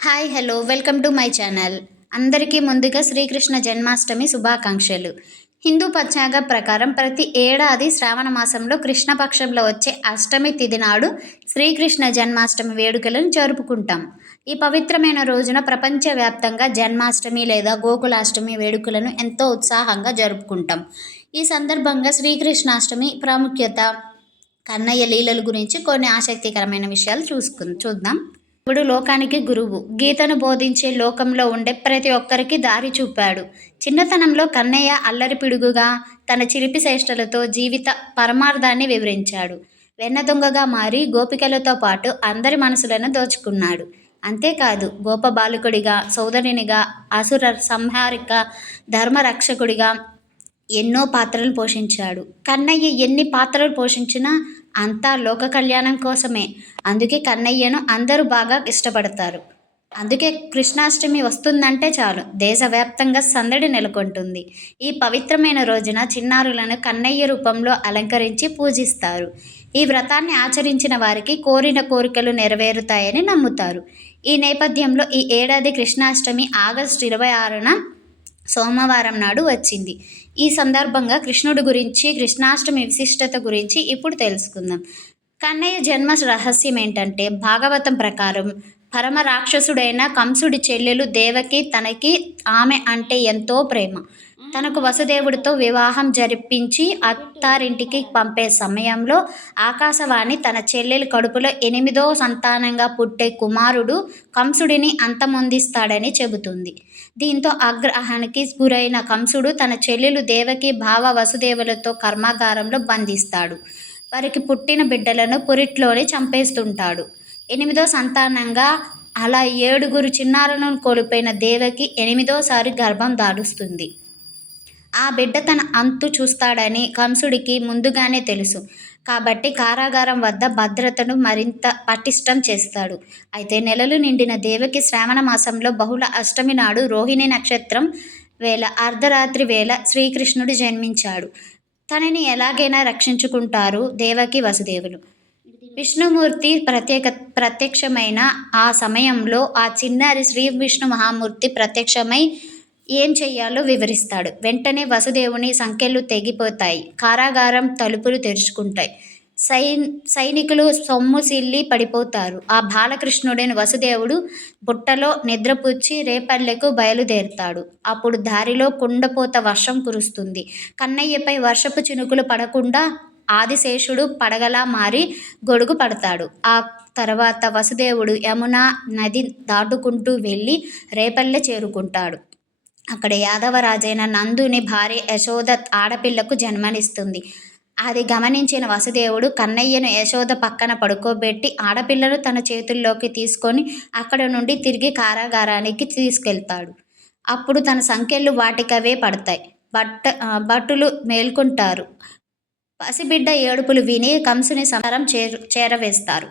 Hi hello welcome to my channel. అందరికీ ముందుగా శ్రీకృష్ణ జన్మాష్టమి శుభాకాంక్షలు. హిందూ పంచాంగ ప్రకారం ప్రతి ఏడాది శ్రావణ మాసంలో కృష్ణపక్షంలో వచ్చే అష్టమి తిథి నాడు శ్రీకృష్ణ జన్మాష్టమి వేడుకలను జరుపుకుంటాం. ఈ పవిత్రమైన రోజున ప్రపంచవ్యాప్తంగా జన్మాష్టమి లేదా గోకులాష్టమి వేడుకలను ఎంతో ఉత్సాహంగా జరుపుకుంటాం. ఈ సందర్భంగా శ్రీకృష్ణాష్టమి ప్రాముఖ్యత, కన్నయ్య లీలల గురించి కొన్ని ఆసక్తికరమైన విషయాలు చూద్దాం. ఇప్పుడు లోకానికి గురువు. గీతను బోధించే లోకంలో ఉండే ప్రతి ఒక్కరికి దారి చూపాడు. చిన్నతనంలో కన్నయ్య అల్లరి పిడుగుగా తన చిలిపి చేష్టలతో జీవిత పరమార్థాన్ని వివరించాడు. వెన్నదొంగగా మారి గోపికలతో పాటు అందరి మనసులను దోచుకున్నాడు. అంతేకాదు గోప బాలకుడిగా, సోదరునిగా, అసుర సంహారిక, ధర్మరక్షకుడిగా ఎన్నో పాత్రలు పోషించాడు. కన్నయ్య ఎన్ని పాత్రలు పోషించినా అంతా లోక కళ్యాణం కోసమే. అందుకే కన్నయ్యను అందరూ బాగా ఇష్టపడతారు. అందుకే కృష్ణాష్టమి వస్తుందంటే చాలు దేశవ్యాప్తంగా సందడి నెలకొంటుంది. ఈ పవిత్రమైన రోజున చిన్నారులను కన్నయ్య రూపంలో అలంకరించి పూజిస్తారు. ఈ వ్రతాన్ని ఆచరించిన వారికి కోరిన కోరికలు నెరవేరుతాయని నమ్ముతారు. ఈ నేపథ్యంలో ఈ ఏడాది కృష్ణాష్టమి ఆగస్టు 26న సోమవారం నాడు వచ్చింది. ఈ సందర్భంగా కృష్ణుడి గురించి, కృష్ణాష్టమి విశిష్టత గురించి ఇప్పుడు తెలుసుకుందాం. కన్నయ్య జన్మ రహస్యం ఏంటంటే, భాగవతం ప్రకారం పరమ రాక్షసుడైన కంసుడి చెల్లెలు దేవకి తనకి ఆమె అంటే ఎంతో ప్రేమ. తనకు వసుదేవుడితో వివాహం జరిపించి అత్తారింటికి పంపే సమయంలో ఆకాశవాణి తన చెల్లెలి కడుపులో 8వ సంతానంగా పుట్టే కుమారుడు కంసుడిని అంతమొందిస్తాడని చెబుతుంది. దీంతో ఆగ్రహానికి గురైన కంసుడు తన చెల్లెలు దేవకి బావ వసుదేవులతో కర్మాగారంలో బంధిస్తాడు. వారికి పుట్టిన బిడ్డలను పురిట్లోనే చంపేస్తుంటాడు. 8వ సంతానంగా అలా 7 చిన్నారులను కోల్పోయిన దేవకి 8వసారి గర్భం దాలుస్తుంది. ఆ బిడ్డ తన అంతు చూస్తాడని కంసుడికి ముందుగానే తెలుసు. కాబట్టి కారాగారం వద్ద భద్రతను మరింత పటిష్టం చేస్తాడు. అయితే నెలలు నిండిన దేవకి శ్రావణ మాసంలో బహుళ అష్టమి నాడు రోహిణి నక్షత్రం వేళ అర్ధరాత్రి వేళ శ్రీకృష్ణుడు జన్మించాడు. తనని ఎలాగైనా రక్షించుకుంటారు దేవకి వసుదేవులు. విష్ణుమూర్తి ప్రత్యక్షమైన ఆ సమయంలో ఆ చిన్నారి శ్రీ విష్ణు మహామూర్తి ప్రత్యక్షమై ఏం చెయ్యాలో వివరిస్తాడు. వెంటనే వసుదేవుని సంకెళ్ళు తెగిపోతాయి. కారాగారం తలుపులు తెరుచుకుంటాయి. సైనికులు సొమ్ముసిల్లి పడిపోతారు. ఆ బాలకృష్ణుడిని వసుదేవుడు బుట్టలో నిద్రపుచ్చి రేపల్లెకు బయలుదేరుతాడు. అప్పుడు దారిలో కుండపోత వర్షం కురుస్తుంది. కన్నయ్యపై వర్షపు చినుకులు పడకుండా ఆదిశేషుడు పడగలా మారి గొడుగు పడతాడు. ఆ తర్వాత వసుదేవుడు యమునా నది దాటుకుంటూ వెళ్ళి రేపల్లె చేరుకుంటాడు. అక్కడ యాదవరాజైన నందుని భార్య యశోద ఆడపిల్లకు జన్మనిస్తుంది. అది గమనించిన వసుదేవుడు కన్నయ్యను యశోద పక్కన పడుకోబెట్టి ఆడపిల్లను తన చేతుల్లోకి తీసుకొని అక్కడ నుండి తిరిగి కారాగారానికి తీసుకెళ్తాడు. అప్పుడు తన సంకెళ్ళు వాటికవే పడతాయి. భటులు మేల్కొంటారు. పసిబిడ్డ ఏడుపులు విని కంసుని సంహారం చేరవేస్తారు.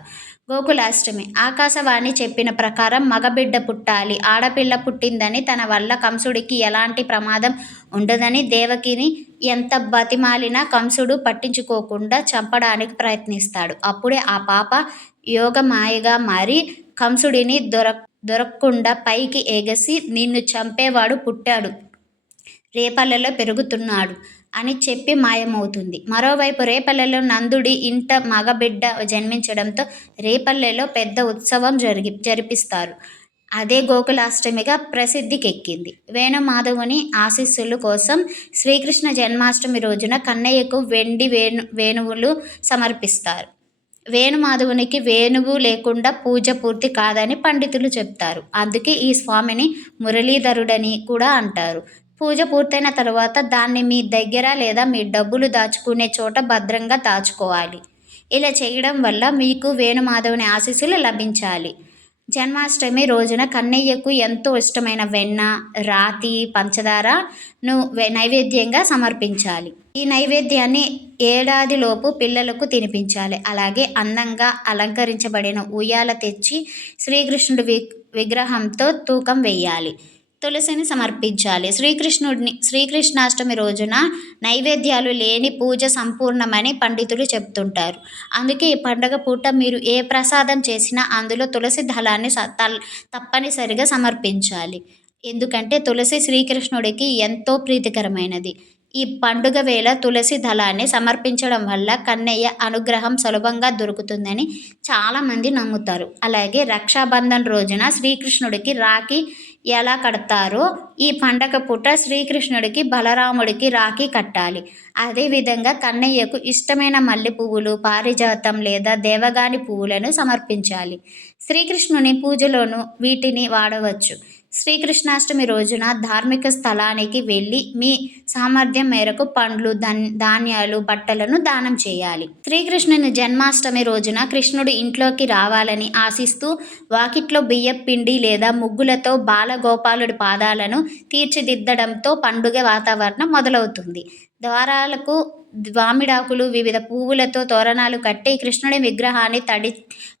గోకులాష్టమి. ఆకాశవాణి చెప్పిన ప్రకారం మగబిడ్డ పుట్టాలి. ఆడపిల్ల పుట్టిందని, తన వల్ల కంసుడికి ఎలాంటి ప్రమాదం ఉండదని దేవకిని ఎంత బతిమాలినా కంసుడు పట్టించుకోకుండా చంపడానికి ప్రయత్నిస్తాడు. అప్పుడే ఆ పాప యోగమాయగా మారి కంసుడిని దొరక్కుండా పైకి ఎగసి నిన్ను చంపేవాడు పుట్టాడు, రేపల్లెలో పెరుగుతున్నాడు అని చెప్పి మాయమవుతుంది. మరోవైపు రేపల్లెలో నందుడి ఇంట మగబిడ్డ జన్మించడంతో రేపల్లెలో పెద్ద ఉత్సవం జరిపిస్తారు. అదే గోకులాష్టమిగా ప్రసిద్ధికెక్కింది. వేణుమాధవుని ఆశీస్సుల కోసం శ్రీకృష్ణ జన్మాష్టమి రోజున కన్నయ్యకు వెండి వేణువులు సమర్పిస్తారు. వేణుమాధవునికి వేణువు లేకుండా పూజ పూర్తి కాదని పండితులు చెప్తారు. అందుకే ఈ స్వామిని మురళీధరుడని కూడా అంటారు. పూజ పూర్తయిన తర్వాత దాన్ని మీ దగ్గర లేదా మీ డబ్బులు దాచుకునే చోట భద్రంగా దాచుకోవాలి. ఇలా చేయడం వల్ల మీకు వేణుమాధవుని ఆశీస్సులు లభించాలి. జన్మాష్టమి రోజున కన్నయ్యకు ఎంతో ఇష్టమైన వెన్న, రాతి, పంచదారను నైవేద్యంగా సమర్పించాలి. ఈ నైవేద్యాన్ని ఏడాదిలోపు పిల్లలకు తినిపించాలి. అలాగే అందంగా అలంకరించబడిన ఉయ్యాల తెచ్చి శ్రీకృష్ణుడి విగ్రహంతో తూకం వేయాలి. తులసిని సమర్పించాలి. శ్రీకృష్ణాష్టమి రోజున నైవేద్యాలు లేని పూజ సంపూర్ణమని పండితులు చెప్తుంటారు. అందుకే ఈ పండగ పూట మీరు ఏ ప్రసాదం చేసినా అందులో తులసి దళాన్ని తప్పనిసరిగా సమర్పించాలి. ఎందుకంటే తులసి శ్రీకృష్ణుడికి ఎంతో ప్రీతికరమైనది. ఈ పండుగ వేళ తులసి దళాన్ని సమర్పించడం వల్ల కన్నయ్య అనుగ్రహం సులభంగా దొరుకుతుందని చాలామంది నమ్ముతారు. అలాగే రక్షాబంధన్ రోజున శ్రీకృష్ణుడికి రాఖీ ఎలా కడతారో ఈ పండగ పూట శ్రీకృష్ణుడికి బలరాముడికి రాఖీ కట్టాలి. అదేవిధంగా కన్నయ్యకు ఇష్టమైన మల్లె పువ్వులు, పారిజాతం లేదా దేవగాని పువ్వులను సమర్పించాలి. శ్రీకృష్ణుని పూజలోనూ వీటిని వాడవచ్చు. శ్రీకృష్ణాష్టమి రోజున ధార్మిక స్థలానికి వెళ్ళి మీ సామర్థ్యం మేరకు పండ్లు, ధాన్యాలు, బట్టలను దానం చేయాలి. శ్రీకృష్ణుని జన్మాష్టమి రోజున కృష్ణుడు ఇంట్లోకి రావాలని ఆశిస్తూ వాకిట్లో బియ్యపు పిండి లేదా ముగ్గులతో బాలగోపాలుడి పాదాలను తీర్చిదిద్దడంతో పండుగ వాతావరణం మొదలవుతుంది. ద్వారాలకు మామిడాకులు, వివిధ పువ్వులతో తోరణాలు కట్టి కృష్ణుడి విగ్రహాన్ని తడి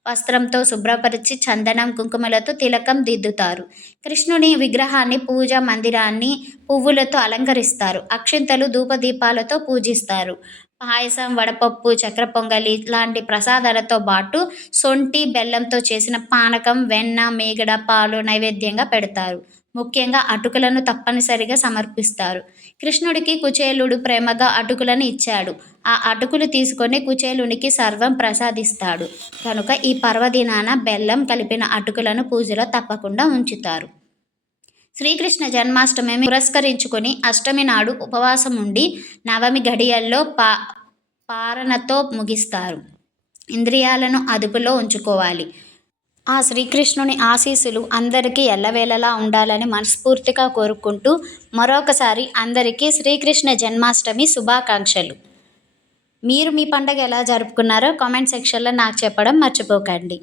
వస్త్రంతో శుభ్రపరిచి చందనం, కుంకుమలతో తిలకం దిద్దుతారు. కృష్ణుని విగ్రహాన్ని, పూజా మందిరాన్ని పువ్వులతో అలంకరిస్తారు. అక్షింతలు, ధూపదీపాలతో పూజిస్తారు. పాయసం, వడపప్పు, చక్కెర పొంగలి లాంటి ప్రసాదాలతో పాటు సొంటి, బెల్లంతో చేసిన పానకం, వెన్న, మీగడ, పాలు నైవేద్యంగా పెడతారు. ముఖ్యంగా అటుకులను తప్పనిసరిగా సమర్పిస్తారు. కృష్ణుడికి కుచేలుడు ప్రేమగా అటుకులను ఇచ్చాడు. ఆ అటుకులు తీసుకొని కుచేలునికి సర్వం ప్రసాదిస్తాడు. కనుక ఈ పర్వదినాన బెల్లం కలిపిన అటుకులను పూజలో తప్పకుండా ఉంచుతారు. శ్రీకృష్ణ జన్మాష్టమి పురస్కరించుకొని అష్టమి నాడు ఉపవాసం ఉండి నవమి గడియల్లో పారణతో ముగిస్తారు. ఇంద్రియాలను అదుపులో ఉంచుకోవాలి. ఆ శ్రీకృష్ణుని ఆశీస్సులు అందరికీ ఎల్లవేళలా ఉండాలని మనస్ఫూర్తిగా కోరుకుంటూ మరొకసారి అందరికీ శ్రీకృష్ణ జన్మాష్టమి శుభాకాంక్షలు. మీరు మీ పండుగ ఎలా జరుపుకున్నారో కామెంట్ సెక్షన్లో నాకు చెప్పడం మర్చిపోకండి.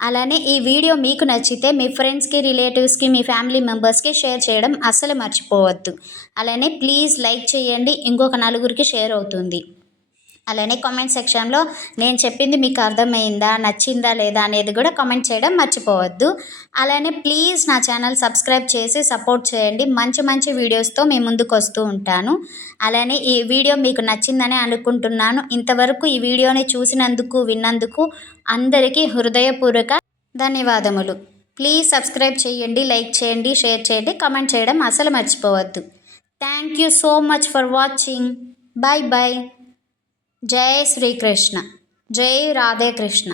అలానే ఈ వీడియో మీకు నచ్చితే మీ ఫ్రెండ్స్కి, రిలేటివ్స్కి, మీ ఫ్యామిలీ మెంబర్స్కి షేర్ చేయడం అస్సలు మర్చిపోవద్దు. అలానే ప్లీజ్ లైక్ చేయండి, ఇంకొక నలుగురికి షేర్ అవుతుంది. అలానే కామెంట్ సెక్షన్లో నేను చెప్పింది మీకు అర్థమైందా, నచ్చిందా లేదా అనేది కూడా కామెంట్ చేయడం మర్చిపోవద్దు. అలానే ప్లీజ్ నా ఛానల్ సబ్స్క్రైబ్ చేసి సపోర్ట్ చేయండి. మంచి మంచి వీడియోస్తో మీ ముందుకు వస్తూ ఉంటాను. అలానే ఈ వీడియో మీకు నచ్చిందని అనుకుంటున్నాను. ఇంతవరకు ఈ వీడియోని చూసినందుకు, విన్నందుకు అందరికీ హృదయపూర్వక ధన్యవాదములు. ప్లీజ్ సబ్స్క్రైబ్ చేయండి, లైక్ చేయండి, షేర్ చేయండి, కామెంట్ చేయడం అసలు మర్చిపోవద్దు. Thank you so much for watching. Bye bye. జై శ్రీకృష్ణ. జై రాధే కృష్ణ.